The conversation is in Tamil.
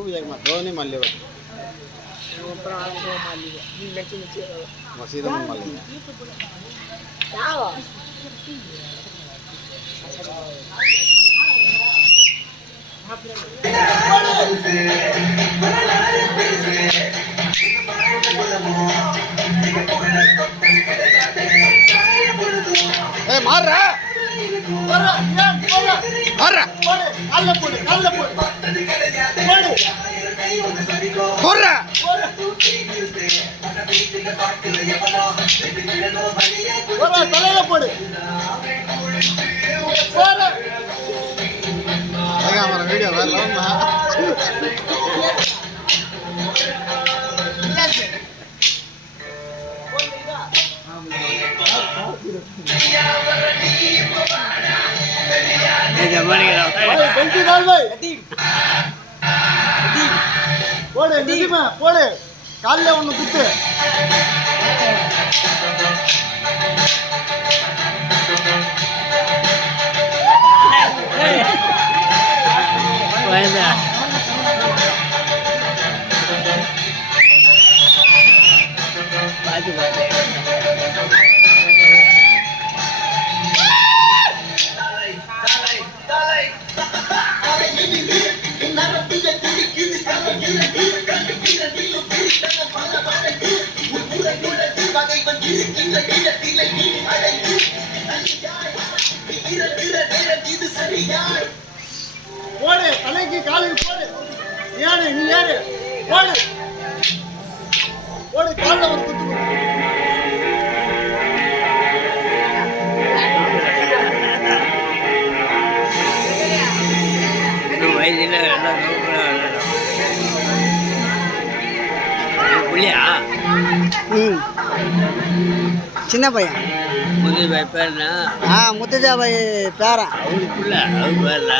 ధోని మళ్ళీ మసీదు మళ్ళీ மாறுறா தலையில போடு வீடியோ வரல போடு காலில் ஒன்று குத்து போடு தலைக்கு காலுக்கு போடு ஏறு நீ ஏறு போடு போடு காலில் ஒரு குத்து சின்ன பையன் முத்துஜாபாய் பேர் முத்துஜாபாய் பேரன் அவனுக்குள்ள அவர் பேர்ல